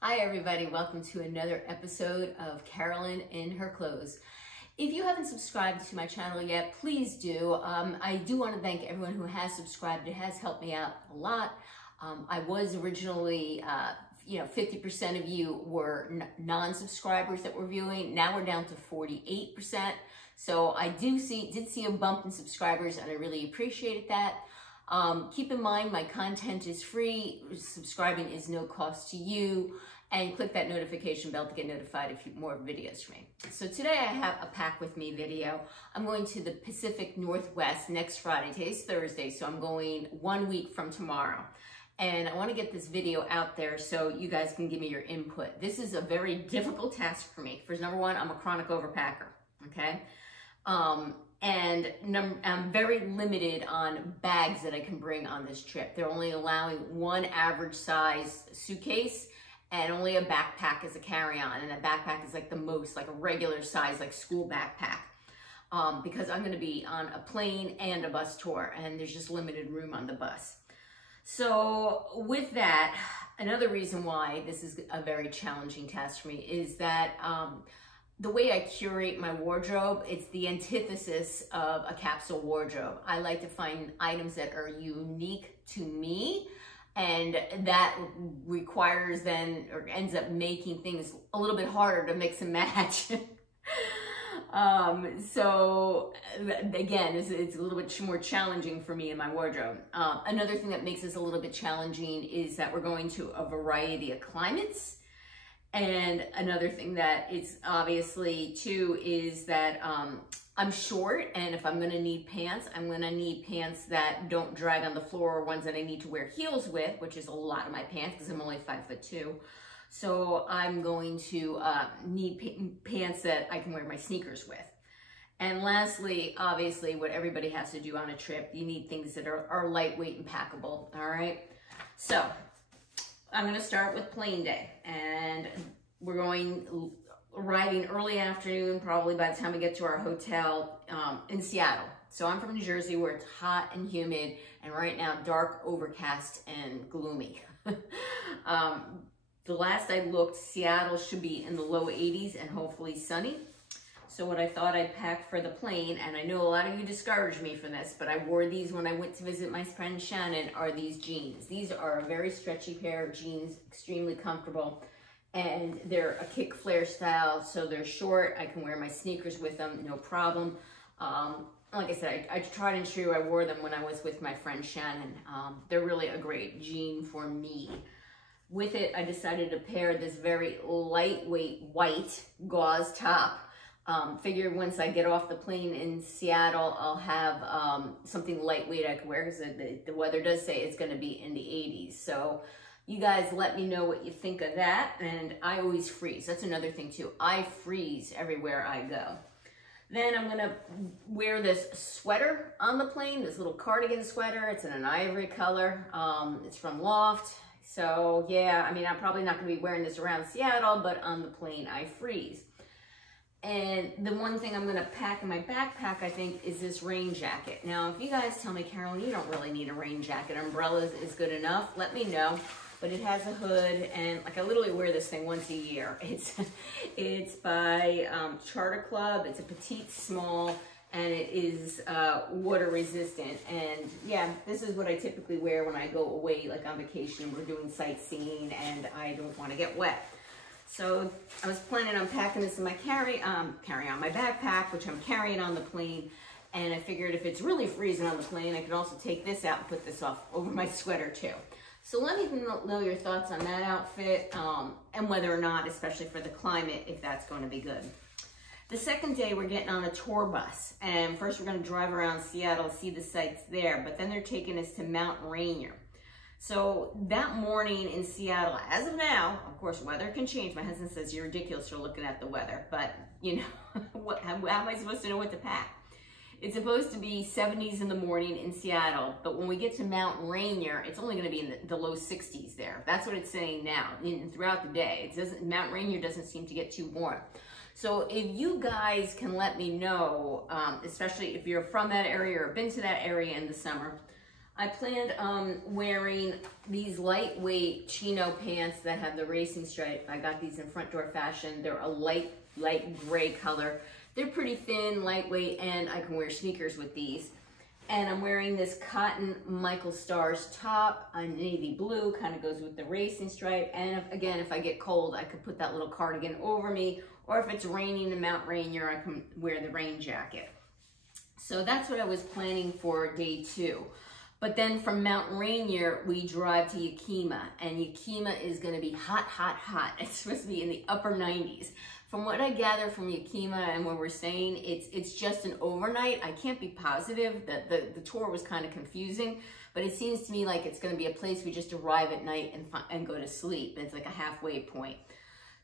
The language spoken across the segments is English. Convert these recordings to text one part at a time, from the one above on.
Hi everybody, welcome to another episode of Carolyn in her clothes. If you haven't subscribed to my channel yet, please do. I do want to thank everyone who has subscribed. It has helped me out a lot. I was originally, 50% of you were non-subscribers that were viewing. Now we're down to 48%. So I did see a bump in subscribers, and I really appreciated that. Keep in mind, my content is free. Subscribing is no cost to you, and click that notification bell to get notified if you more videos from me. So today I have a pack with me video. I'm going to the Pacific Northwest next Friday. Today's Thursday, so I'm going 1 week from tomorrow. And I want to get this video out there so you guys can give me your input. This is a very difficult task for me. For number one, I'm a chronic overpacker, okay? And I'm very limited on bags that I can bring on this trip. They're only allowing one average size suitcase and only a backpack as a carry-on. And a backpack is like the most, like a regular size, like school backpack. Because I'm gonna be on a plane and a bus tour, and there's just limited room on the bus. So with that, another reason why this is a very challenging task for me is that the way I curate my wardrobe, it's the antithesis of a capsule wardrobe. I like to find items that are unique to me, and that requires then, or ends up making things a little bit harder to mix and match. So again, it's a little bit more challenging for me in my wardrobe. Another thing that makes this a little bit challenging is that we're going to a variety of climates. And another thing that it's obviously too is that I'm short, and if I'm gonna need pants, I'm gonna need pants that don't drag on the floor, or ones that I need to wear heels with, which is a lot of my pants because I'm only 5'2". So I'm going to need pants that I can wear my sneakers with. And lastly, obviously, what everybody has to do on a trip, you need things that are lightweight and packable, all right? So I'm gonna start with plane day, and we're arriving early afternoon, probably by the time we get to our hotel in Seattle. So I'm from New Jersey, where it's hot and humid, and right now dark, overcast, and gloomy. The last I looked, Seattle should be in the low 80s and hopefully sunny. So what I thought I'd pack for the plane, and I know a lot of you discouraged me for this, but I wore these when I went to visit my friend Shannon, are these jeans. These are a very stretchy pair of jeans, extremely comfortable, and they're a kick flare style, so they're short. I can wear my sneakers with them, no problem. Like I said, I tried and true. I wore them when I was with my friend Shannon. They're really a great jean for me. With it, I decided to pair this very lightweight white gauze top. Figured once I get off the plane in Seattle, I'll have something lightweight I can wear, because the weather does say it's going to be in the 80s. So you guys let me know what you think of that. And I always freeze. That's another thing too. I freeze everywhere I go. Then I'm going to wear this sweater on the plane, this little cardigan sweater. It's in an ivory color. It's from Loft. So yeah, I mean, I'm probably not going to be wearing this around Seattle, but on the plane I freeze. And the one thing I'm going to pack in my backpack, I think, is this rain jacket. Now, if you guys tell me, Carolyn, you don't really need a rain jacket, umbrellas is good enough, let me know. But it has a hood, and like I literally wear this thing once a year. It's by Charter Club. It's a petite small, and it is water resistant. And yeah, this is what I typically wear when I go away, like on vacation. We're doing sightseeing, and I don't want to get wet. So I was planning on packing this in my carry-on, my backpack, which I'm carrying on the plane. And I figured if it's really freezing on the plane, I could also take this out and put this off over my sweater too. So let me know your thoughts on that outfit, and whether or not, especially for the climate, if that's going to be good. The second day, we're getting on a tour bus. And first we're going to drive around Seattle, see the sights there. But then they're taking us to Mount Rainier. So that morning in Seattle, as of now, of course, weather can change. My husband says you're ridiculous for looking at the weather, but you know, how am I supposed to know what to pack? It's supposed to be 70s in the morning in Seattle, but when we get to Mount Rainier, it's only going to be in the low 60s there. That's what it's saying now. Throughout the day, Mount Rainier doesn't seem to get too warm. So if you guys can let me know, especially if you're from that area or been to that area in the summer, I planned wearing these lightweight chino pants that have the racing stripe. I got these in Front Door Fashion. They're a light gray color. They're pretty thin, lightweight, and I can wear sneakers with these. And I'm wearing this cotton Michael Stars top, a navy blue, kind of goes with the racing stripe. And if I get cold, I could put that little cardigan over me, or if it's raining in Mount Rainier, I can wear the rain jacket. So that's what I was planning for day 2. But then from Mount Rainier, we drive to Yakima, and Yakima is gonna be hot, hot, hot. It's supposed to be in the upper 90s. From what I gather from Yakima and where we're staying, it's just an overnight. I can't be positive. The tour was kind of confusing, but it seems to me like it's gonna be a place we just arrive at night and go to sleep. It's like a halfway point.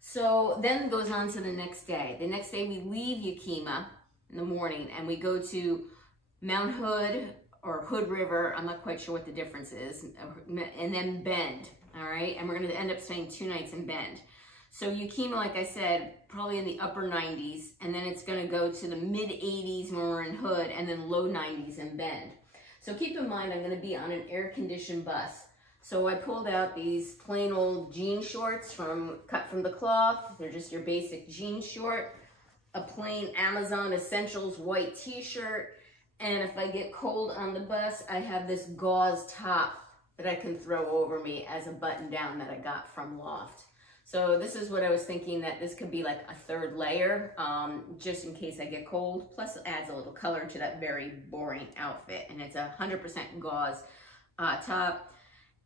So then it goes on to the next day. The next day we leave Yakima in the morning and we go to Mount Hood, or Hood River, I'm not quite sure what the difference is, and then Bend, all right? And we're gonna end up staying 2 nights in Bend. So Yakima, like I said, probably in the upper 90s, and then it's gonna go to the mid 80s when we're in Hood, and then low 90s in Bend. So keep in mind, I'm gonna be on an air-conditioned bus. So I pulled out these plain old jean shorts cut from the cloth. They're just your basic jean short, a plain Amazon Essentials white t-shirt, and if I get cold on the bus, I have this gauze top that I can throw over me as a button down that I got from Loft. So this is what I was thinking, that this could be like a 3rd layer, just in case I get cold. Plus it adds a little color to that very boring outfit. And it's a 100% gauze top.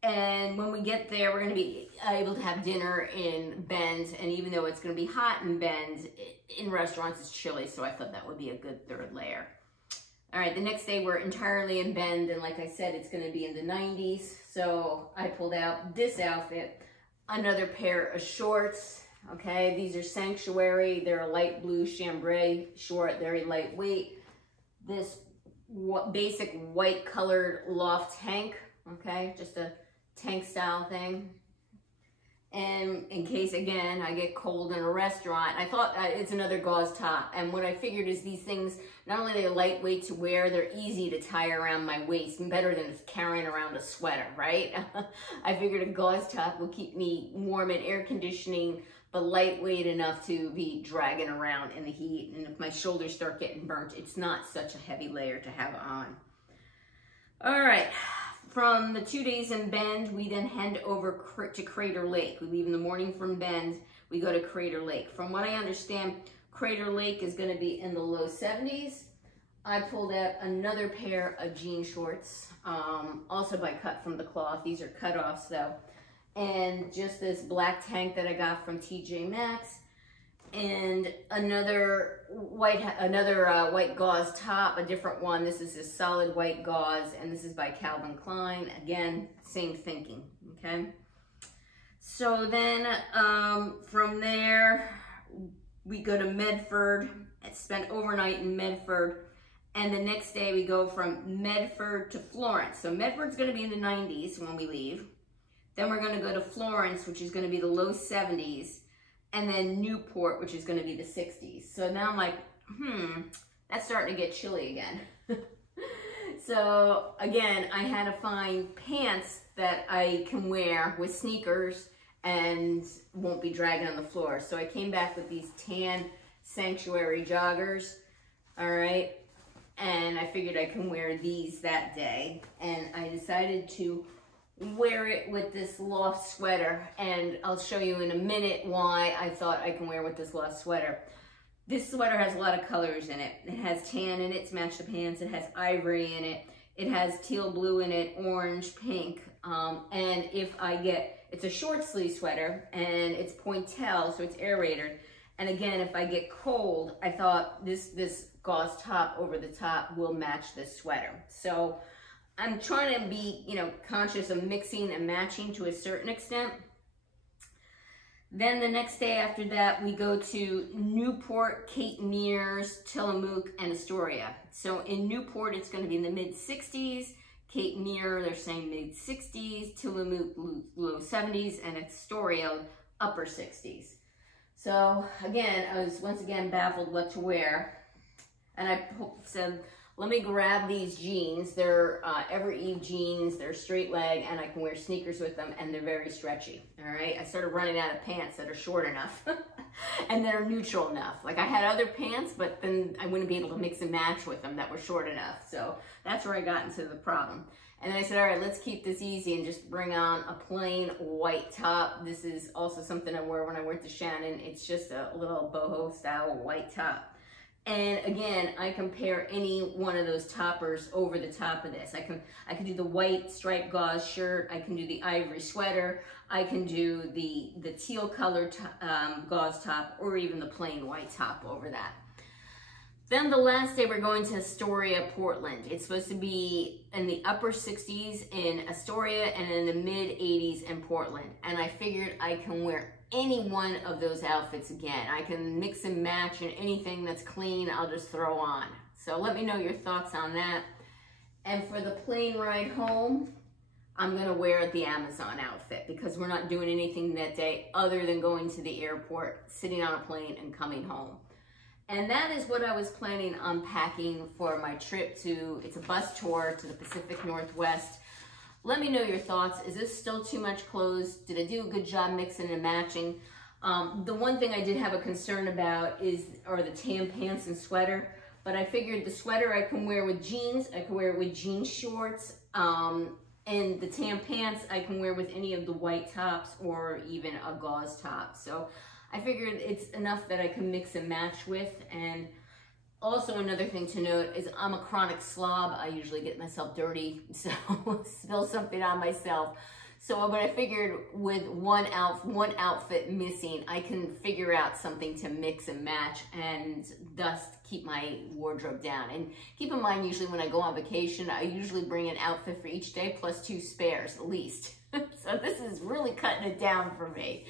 And when we get there, we're gonna be able to have dinner in Bend. And even though it's gonna be hot in Bend, in restaurants it's chilly. So I thought that would be a good 3rd layer. All right, the next day we're entirely in Bend, and like I said, it's gonna be in the 90s. So I pulled out this outfit, another pair of shorts, okay? These are Sanctuary. They're a light blue chambray short, very lightweight. This basic white colored Loft tank, okay? Just a tank style thing. And in case, again, I get cold in a restaurant, I thought it's another gauze top. And what I figured is these things, not only are they lightweight to wear, they're easy to tie around my waist, better than carrying around a sweater, right? I figured a gauze top will keep me warm and air conditioning, but lightweight enough to be dragging around in the heat. And if my shoulders start getting burnt, it's not such a heavy layer to have on. All right. From the 2 days in Bend, we then head over to Crater Lake. We leave in the morning from Bend, we go to Crater Lake. From what I understand, Crater Lake is gonna be in the low 70s. I pulled out another pair of jean shorts, also cut from the cloth. These are cutoffs though. And just this black tank that I got from TJ Maxx. And another white gauze top, a different one. This is a solid white gauze, and this is by Calvin Klein. Again, same thinking, okay? So then from there, we go to Medford, spent overnight in Medford, and the next day we go from Medford to Florence. So Medford's gonna be in the 90s when we leave. Then we're gonna go to Florence, which is gonna be the low 70s. And then Newport, which is gonna be the 60s. So now I'm like, that's starting to get chilly again. So again, I had to find pants that I can wear with sneakers and won't be dragging on the floor. So I came back with these tan Sanctuary joggers, all right? And I figured I can wear these that day. And I decided to wear it with this Loft sweater, and I'll show you in a minute why I thought I can wear with this Loft sweater. This sweater has a lot of colors in it. It has tan in it to match the pants. It has ivory in it. It has teal blue in it, orange, pink. And if I get, it's a short sleeve sweater and it's pointelle, so it's aerated. And again, if I get cold, I thought this gauze top over the top will match this sweater. So I'm trying to be, conscious of mixing and matching to a certain extent. Then the next day after that, we go to Newport, Cape Mears, Tillamook, and Astoria. So in Newport, it's going to be in the mid-60s. Cape Mears, they're saying mid-60s. Tillamook, low 70s. And Astoria, upper 60s. So again, I was once again baffled what to wear. And I said, let me grab these jeans. They're Ever Eve jeans. They're straight leg, and I can wear sneakers with them, and they're very stretchy. All right, I started running out of pants that are short enough and that are neutral enough. Like I had other pants, but then I wouldn't be able to mix and match with them that were short enough. So that's where I got into the problem. And then I said, all right, let's keep this easy and just bring on a plain white top. This is also something I wore when I went to Shannon. It's just a little boho style white top. And again, I compare any one of those toppers over the top of this. I can do the white striped gauze shirt. I can do the ivory sweater. I can do the teal colored gauze top, or even the plain white top over that. Then the last day we're going to Astoria, Portland. It's supposed to be in the upper 60s in Astoria and in the mid 80s in Portland. And I figured I can wear any one of those outfits again. I can mix and match, and anything that's clean I'll just throw on. So let me know your thoughts on that. And for the plane ride home, I'm gonna wear the Amazon outfit because we're not doing anything that day other than going to the airport, sitting on a plane, and coming home. And that is what I was planning on packing for my trip to, it's a bus tour to the Pacific Northwest. Let me know your thoughts. Is this still too much clothes? Did I do a good job mixing and matching? The one thing I did have a concern about are the tan pants and sweater, but I figured the sweater I can wear with jeans, I can wear it with jean shorts, and the tan pants I can wear with any of the white tops or even a gauze top. So I figured it's enough that I can mix and match with. And also another thing to note is I'm a chronic slob. I usually get myself dirty, so spill something on myself. So but I figured with one outfit missing, I can figure out something to mix and match and thus keep my wardrobe down. And keep in mind, usually when I go on vacation, I usually bring an outfit for each day plus 2 spares at least. So this is really cutting it down for me.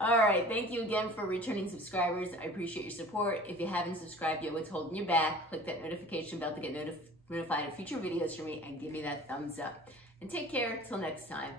All right, thank you again for returning subscribers. I appreciate your support. If you haven't subscribed yet, what's holding you back? Click that notification bell to get notified of future videos from me and give me that thumbs up. And take care till next time.